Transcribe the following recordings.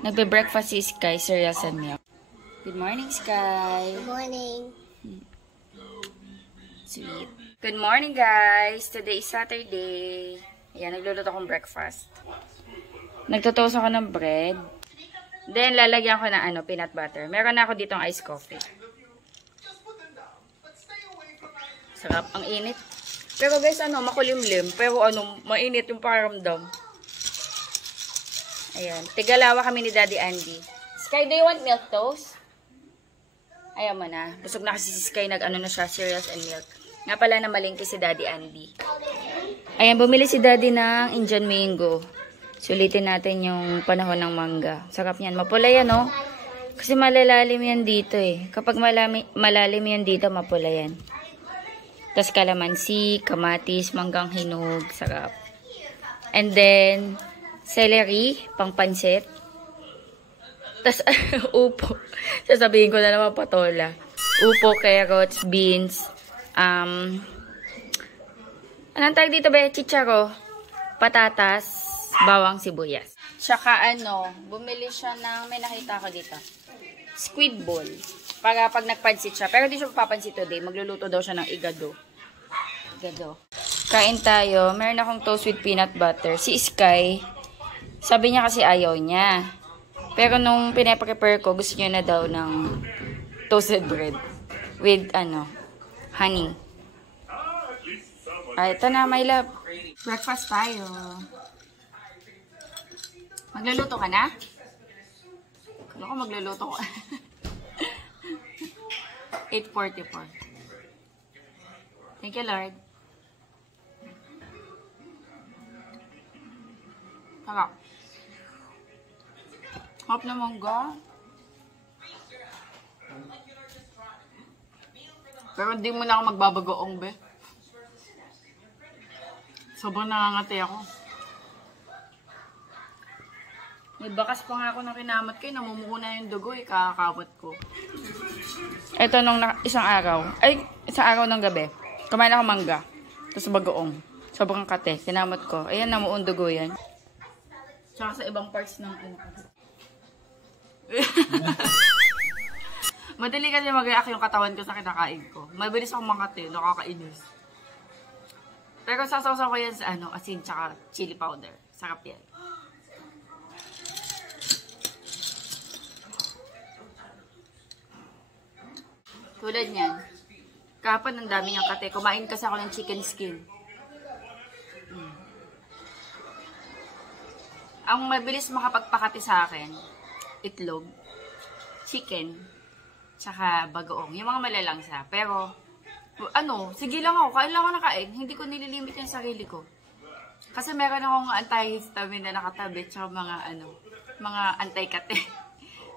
Nagbe-breakfast si Sky, cereals and milk. Good morning, Sky. Good morning. Sweet. Good morning, guys. Today is Saturday. Ayan, nagluluto akong breakfast. Nagtotoast ako ng bread. Then, lalagyan ko ng peanut butter. Meron na ako ditong iced coffee. Sarap. Ang init. Pero guys, makulimlim. Pero mainit yung pakiramdam. Ayan. Tigalawa kami ni Daddy Andy. Sky, do you want milk toast? Ayaw mo na. Busog na kasi si Sky. Nag-ano na siya, cereals and milk. Nga pala na malingki si Daddy Andy. Ayan, bumili si Daddy ng Indian mango. Sulitin natin yung panahon ng mangga. Sarap yan. Mapula yan, no? Kasi malalalim yan dito, eh. Kapag malalim yan dito, mapula yan. Tapos kalamansi, kamatis, manggang hinog. Sarap. And then, celery, pang pansit. Tapos, upo. Sasabihin ko na naman patola. Upo, carrots, beans. Anong tawag dito ba? Chicharo. Patatas. Bawang sibuyas. Tsaka bumili siya ng, may nakita ko dito. Squid ball. Para pag nagpansit siya. Pero hindi siya papansit today. Magluluto daw siya ng igado. Kain tayo. Meron akong toast with peanut butter. Si Sky, sabi niya kasi ayaw niya. Pero nung pinaprepare ko, gusto niya na daw ng toasted bread. With, honey. Ay, ito na, my love. Breakfast tayo. Magluluto ka na? Kala ko magluluto ko. 8:44. Thank you, Lord. Sarap. Hop na mangga. Pero hindi mo na ako magbabagoong, be. Sobrang nangangati ako. May bakas pa nga ako ng kinamat ko. Namumuko na yung dugo, kakakawat ko. Ito nung isang araw. Isang araw ng gabi. Kumain ako mangga. Tapos bagoong. Sobrang kate. Kinamat ko. Ayan, namuong dugo yan. Tsaka sa ibang parts ng Madali kasi mag-react yung katawan ko sa kinakain ko. Mabilis akong makate. Nakakainis. Pero sasawsaw ko yan sa asin tsaka chili powder. Sarap yan. Tulad niyan. Kapag ang dami niyang kate. Kumain kasi ako ng chicken skin. Ang mabilis makapagpakati sa akin, itlog, chicken, tsaka bagoong. Yung mga malalangsa. Pero, sige lang ako. Kain lang ako nakain. Hindi ko nililimit yung sarili ko. Kasi meron akong antihistamine na nakatabi, tsaka mga anti-kate.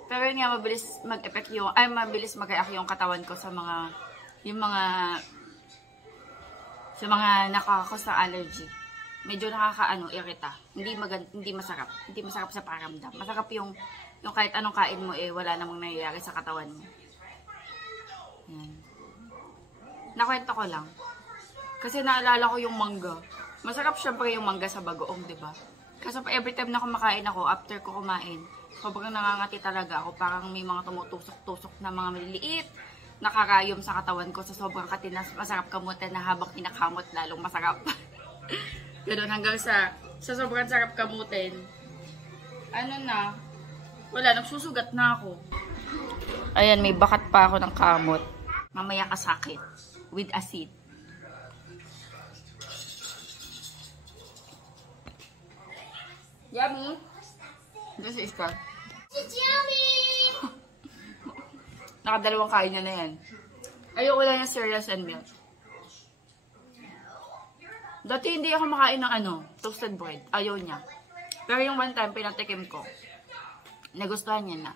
Pero yun nga, mabilis mag-effect mabilis mag-react yung katawan ko sa mga nakakakos ng allergy. Medyo irita. Hindi masarap. Hindi masarap sa pakiramdam. Masarap yung kahit anong kain mo, wala namang nangyayari sa katawan mo. Yan. Nakwento ko lang. Kasi naalala ko yung mangga. Masarap syempre yung mangga sa bagoong, di ba? Kasi every time na kumakain ako, after ko kumain, sobrang nangangati talaga ako. Parang may mga tumutusok-tusok na mga maliliit. Nakarayom sa katawan ko sa sobrang katinas. Masarap kamutin na habang kinakamot lalong masarap. Ganun hanggang sa sobrang sarap kamutin. Wala, nagsusugat na ako. Ayan, may bakat pa ako ng kamot. Mamaya kasakit. With acid. Yummy! This is Scar. It's yummy! Nakadalawang kain na yan. Ayoko lang yung cereals and milk. Dati hindi ako makain ng toasted bread. Ayaw niya. Pero yung one time, pinatikim ko. Nagustuhan niya na.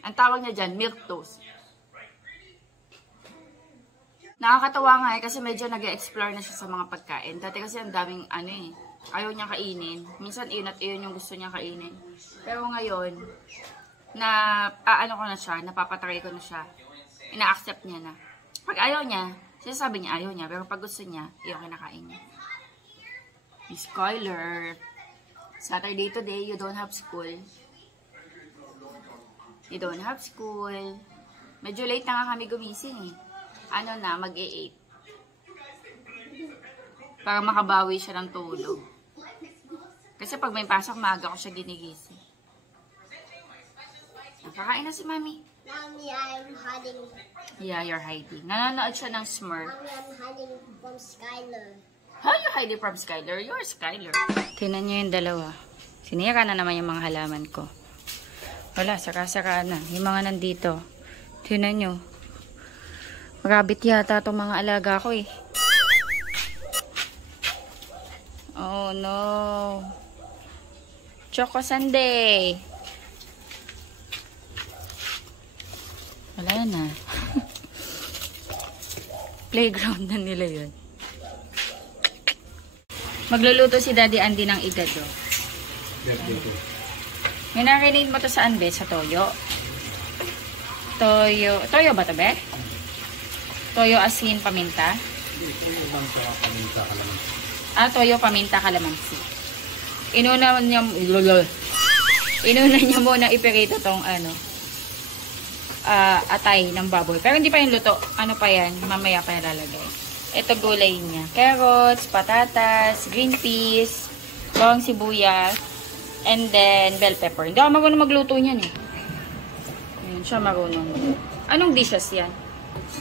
Ang tawag niya dyan, milk toast. Nakakatawa nga kasi medyo nag-explore na siya sa mga pagkain. Dati kasi ang daming ayaw niya kainin. Minsan iyon at iyon yung gusto niya kainin. Pero ngayon, ko na siya, napapatry ko na siya. Ina-accept niya na. Pag ayaw niya, sinasabi niya ayaw niya. Pero pag gusto niya, iyon kinakain niya. Miss Skyler, Saturday today, you don't have school. You don't have school. Medyo late na nga kami gumising eh. Ano na, mag-8. Para makabawi siya ng tulog. Kasi pag may pasok, maaga ko siya ginigising. Nakakain na si Mami. Mommy, I'm hiding. Yeah, you're hiding. Nanonood siya ng Smurf. Mommy, I'm hiding from Skylar. How you hiding from Skylar? You're Skylar. Tingnan niyo yung dalawa. Sinira na naman yung mga halaman ko. Wala, saka-saka na. Yung mga nandito. Tingnan nyo. Rabbit yata itong mga alaga ko eh. Oh no. Choco Sunday. Wala na. Playground na nila yun. Magluluto si Daddy Andy ng igado. May narinig mo to saan, be? Sa toyo? Toyo ba to, be? Toyo asin paminta? Toyo lang sa paminta kalamansi. Toyo paminta kalamansi. Inuna niya muna ipirito tong atay ng baboy. Pero hindi pa yung luto. Ano pa yan? Mamaya pa nalalagay. Ito gulay niya. Carrots, patatas, green peas, bawang sibuyas, and then bell pepper. Hindi ako marunong magluto niyan eh. Ayun, siya marunong. Anong dishes yan?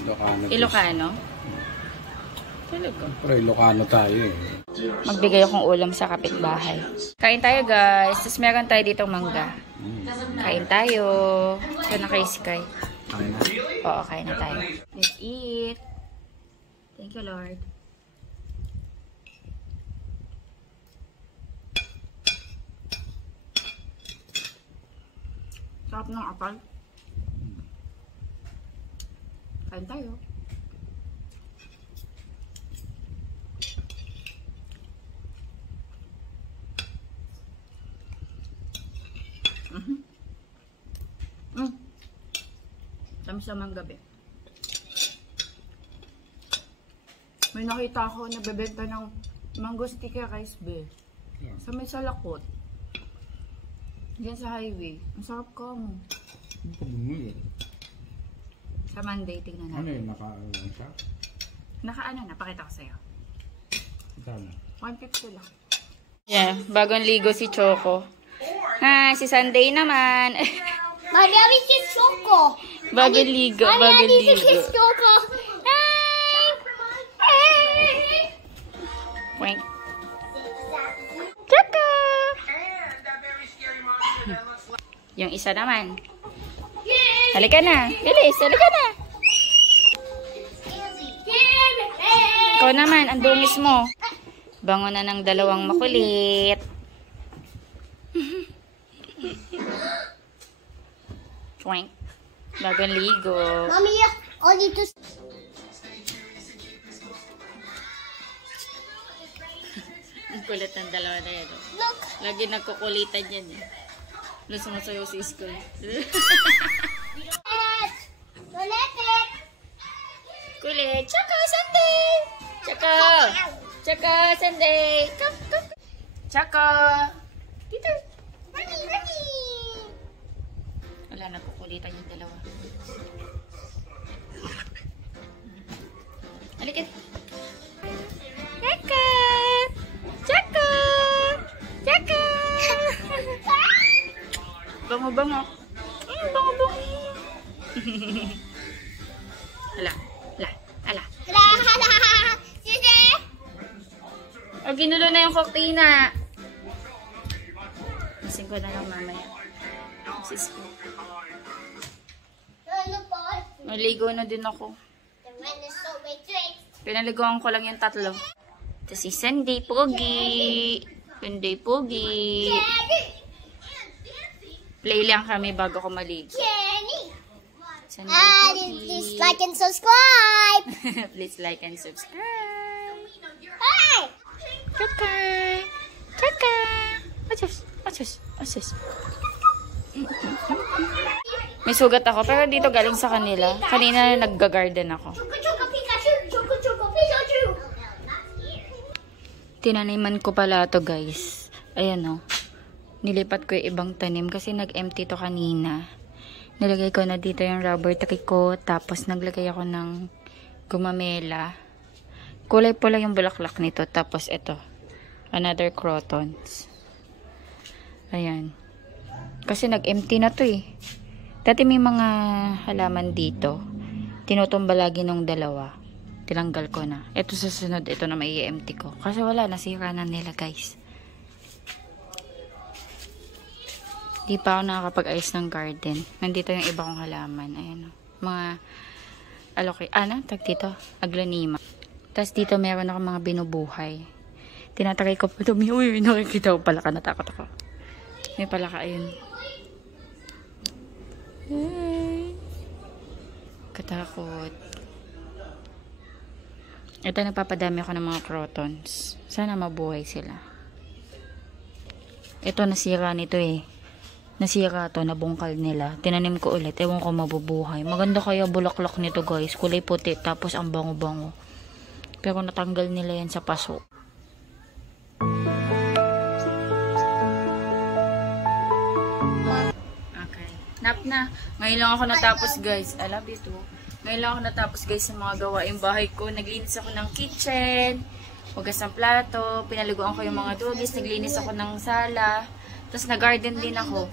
Ilocano. Ilocano? Talaga. Pero Ilocano tayo eh. Magbigay akong ulam sa kapitbahay. Kain tayo guys. Tapos meron tayo ditong mangga. Kain tayo. So na kay Sky. Kain na. Oo, kain na tayo. Let's eat. Thank you, Lord. Sarap ng apal. Kain tayo. Tamis naman gabi. May nakita ako na bebenta ng mango sticky rice be. Sa may salakot. Diyan sa highway. Ang sarap ka mo. Ang pabungoy eh. Sa Monday, tingnan Ano natin. yun? Naka-ano lang siya? Naka-ano na, pakita ko sa'yo. Sana. 150 lang. Yeah, bagong ligo si Choco. Ha, si Sunday naman. Mommy, I will kiss Choco. Bagong ligo, Mommy, I bagong need to ligo. kiss Choco. Wink. Choco! Yung isa naman. Halika na. Bilis, halika na. Ikaw naman, ang dungis mo. Bango na ng dalawang makulit. Wink. Bagong ligo. Mommy, I need to. Ang kulit ng dalawa na yan. Look. Lagi nagkukulitan yan eh. Nung sumasayaw sa school. Toilet. Kulit. Tsaka, Sunday! Tsaka! Tsaka, Sunday! Come, come. Tsaka! Dito. Mommy. Wala, nagkukulitan yung dalawa. Halika. Tsaka! Tsaka! Tsaka! Bango-bango. Bango-bango. Hala. Hala. Hala. Hala. Sisi. O, ginulo na yung koktina. Gising ko na lang mamaya. Sis ko. Ano po? Naligo na din ako. The man is so big. Pinaliguan ko lang yung tatlo. Ito si Sunday Pogi. Sunday Pogi. Play lang kami bago ko maligo. Jenny. Sunday And Pogi. please like and subscribe. Please like and subscribe. Hey. Kaka. Kaka. Asus. Asus. Asus. May sugat ako pero dito galing sa kanila. Kanina nagga-garden ako. Choco Pikachu. Choco Pikachu. Tinaniman ko pala to guys. Ayan o. Nilipat ko yung ibang tanim kasi nag-empty to kanina. Nilagay ko na dito yung rubber tree ko. Tapos naglagay ako ng gumamela. Kulay pula yung bulaklak nito. Tapos ito. Another crotons. Ayan. Kasi nag-empty na to eh. Dati may mga halaman dito. Tinutumba lagi nung dalawa. Tinanggal ko na. Ito sa sunod. Ito na may empty ko. Kasi wala. Nasira na nila guys. Di pa ako nakakapag-ayos ng garden. Nandito yung iba kong halaman. Ayan o. Mga tag dito? Aglaonema. Tapos dito meron ako mga binubuhay. Tinatry ko pa dumi. Uy, nakikita ko palaka. Natakot ako. May palaka, ayun. Hey. Katakot. Ito, nagpapadami ako ng mga crotons. Sana mabuhay sila. Ito, nasira nito eh. Nasira to, nabungkal nila. Tinanim ko ulit. Ewan ko mabubuhay. Maganda kaya bulaklak nito guys. Kulay puti. Tapos ang bango-bango. Pero natanggal nila yan sa paso. Okay. Nap na. Ngayon lang ako natapos guys. I love you too. Ngayon lang ako natapos guys sa mga gawaing bahay ko. Naglinis ako ng kitchen. Hugas ng plato. Pinaliguan ko yung mga dugis. Naglinis ako ng sala. Tapos nag-garden din ako.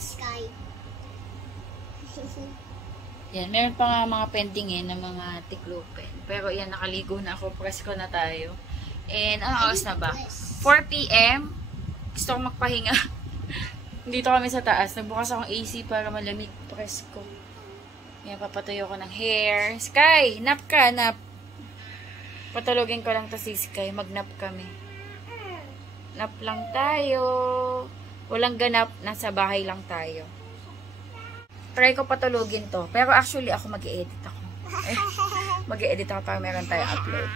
Yan, meron pa nga mga pending eh, ng mga tiklupen. Pero yan, nakaligo na ako. Presko na tayo. And, ano oras na ba? 4 PM. Gusto ko magpahinga. Dito kami sa taas. Nagbukas akong AC para malamig. Presko. Yan, papatuyo ko ng hair. Sky! Nap ka, nap. Patulogin ko lang to si Sky. Mag-nap kami. Nap lang tayo. Walang ganap, nasa bahay lang tayo. Try ko patulogin to. Pero actually, ako mag-i-edit ako. Mag-i-edit ako para meron tayo upload.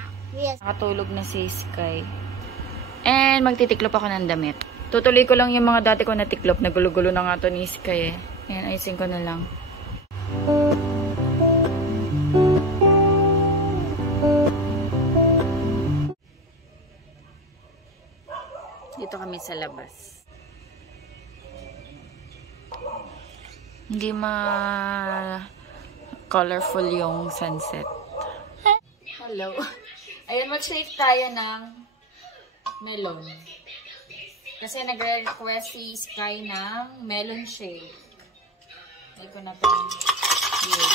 Nakatulog na si Sky. And magtitiklop ako ng damit. Tutuloy ko lang yung mga dati ko na tiklop. Nagulo-gulo na nga to ni Sky eh. Ayan, ayusin ko na lang. Dito kami sa labas. Hindi colorful yung sunset. Hello. Ayan, mag-shake tayo ng melon. Kasi nagre-request si Sky ng melon shake. Hindi ko na itong video.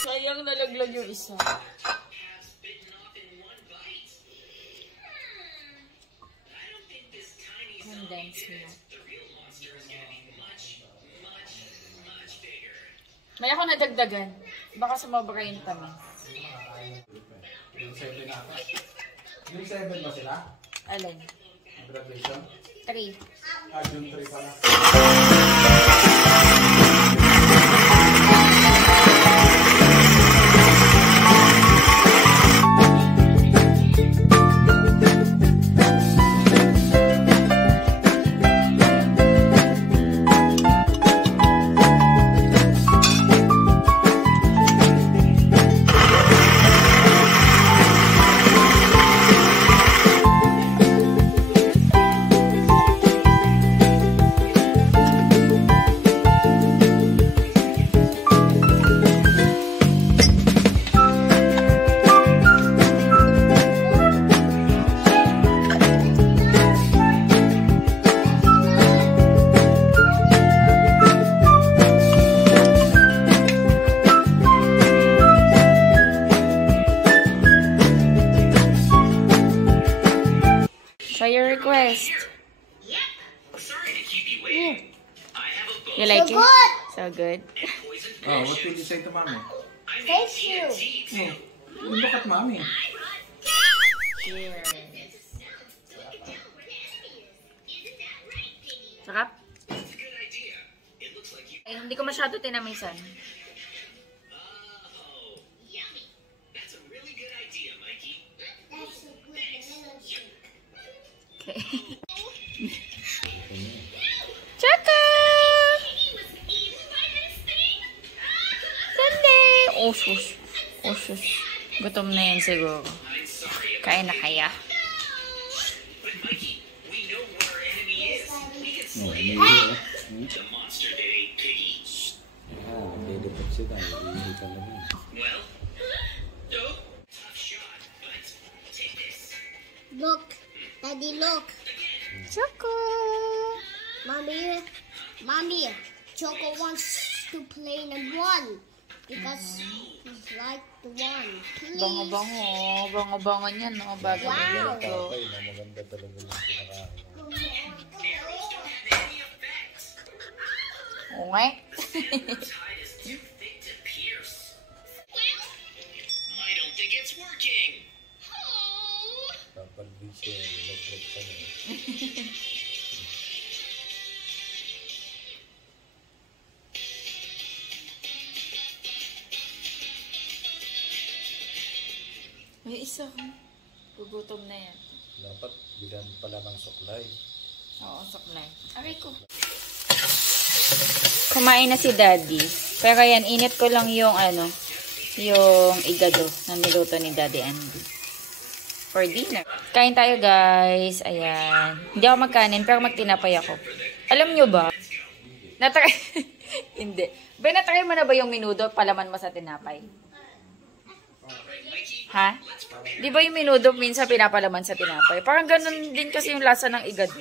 Sayang nalaglag yung isa. Condensed milk. May ako nadagdagan. Baka sumobra yung tamis. June 7 ba sila? Alin? Graduation? 3. June 3 pala. Your request. You like it? Good. So good. Oh, what will you say to mommy? Thank you. Oh, look at mommy. Cheers. Sarap? Ay, hindi ko masyado tinamisan. Okay. Chaka! Sunday! Oh, sus. Oh, sus. Gutom na yan siguro. Kain na kaya. Oh, ini The monster that ate Piggy. nagdedetect sila. Iihitan lang yun. Well, no. Tough shot, but take this. Look. Daddy, look. Choco! Mommy, Choco wants to play in one because he's like the one. Please. Bango-bango. Bango-bango niyan, no? Bago Wow. niluluto. Tatay na maganda talaga yung kinakain. Okay. Tide is too thick to pierce. I don't think it's working. Kapag bitch yun, electric pa niya. May isa ko. Gugutom na yan. Dapat bilan pala ng suklay. Oo, saklay. Aray ko. Kumain na si Daddy. Pero yan, init ko lang yung yung igado na niluto ni Daddy Andy. For dinner. Kain tayo, guys. Ayan. Hindi ako magkanin, pero magtinapay ako. Alam nyo ba? Natry... Hindi. Ben, natry mo na ba yung minudo palaman mo sa tinapay? Ha? Di ba yung minudo minsan pinapalaman sa tinapay? Parang ganun din kasi yung lasa ng igado.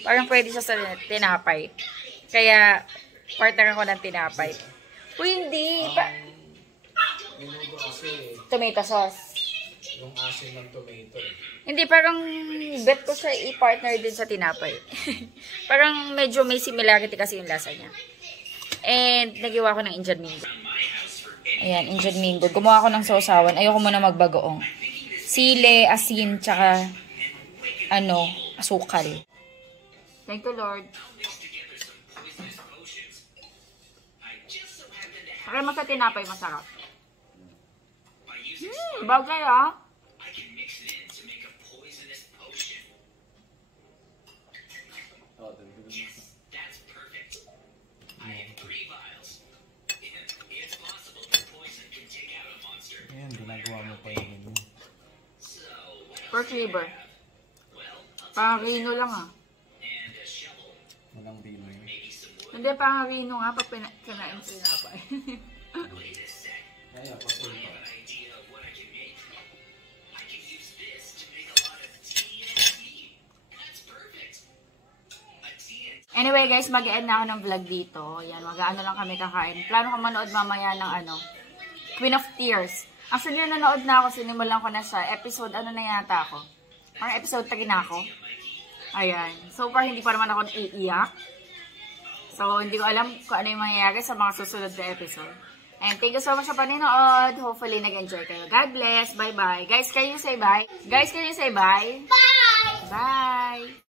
Parang pwede siya sa tinapay. Kaya, partner ako ng tinapay. Uy, hindi. Minudo kasi, Tomato sauce. yung asin ng tomato. Hindi, parang bet ko siya i-partner din sa tinapay. Parang medyo may similarity kasi yung lasa niya. And, nagiwa ko ng Indian Mingo. Ayan, Indian Mingo. Gumawa ko ng sausawan. Ayoko muna magbagoong. Sile, asin, tsaka, asukal. Thank you, Lord. Kaya mas sa tinapay, masarap. Bagay, ah. I can mix it in to make a poisonous potion. Oh, dagdagan mo. That's perfect. I have 3 vials. It's possible that poison can take out a monster. Ayan, ginagawa mo pa yung menu. So, For flavor. well, Parang rino lang, ah. and a shovel, Walang rino yun. maybe some wood. Hindi, parang rino nga pag kinain sa tinapay. Wait a sec. Kaya, pasul pa. An idea of what I can make. I can use this to make a lot of TNT. That's perfect. A TNT. Anyway, guys, mag-end na ako ng vlog dito. Yan, mag-ano lang kami kakain. Plano ko manood mamaya ng Queen of Tears. Actually, nanonood na ako. Sinimulan ko na siya. Episode, na yata ako? Parang episode 3 na ako. Ayan. So far, hindi pa naman ako iiyak. So, hindi ko alam kung ano yung mangyayari sa mga susunod na episode. And thank you so much sa paninood. Hopefully, nag-enjoy kayo. God bless. Bye-bye. Guys, can you say bye? Guys, can you say bye? Bye. Bye!